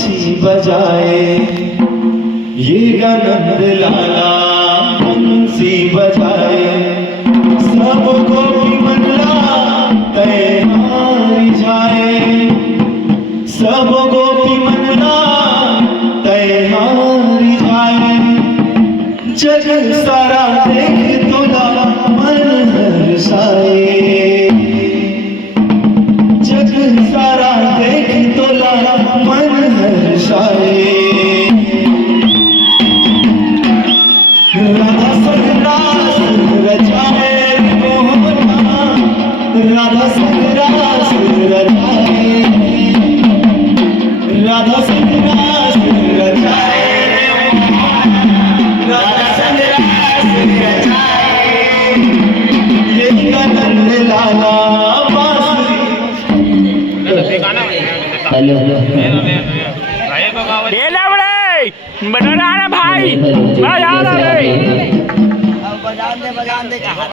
बंसी बजाए, ये नंद लाला बंसी बजाए, सब गोपी मल्ला तैयार जाए, सब गोपी मल्ला तैयार जाए, जग सारा देख तोला मन हर्षाए, जग सारा देख तोला मन हर्षाए। राधा संग रास रचाए मोहना, राधा संग रास रचाए, राधा संग रास रचाए, राधा संग रास रचाए, ये नंद लाला बांसुरी। हेलो बना भाई, बजान दे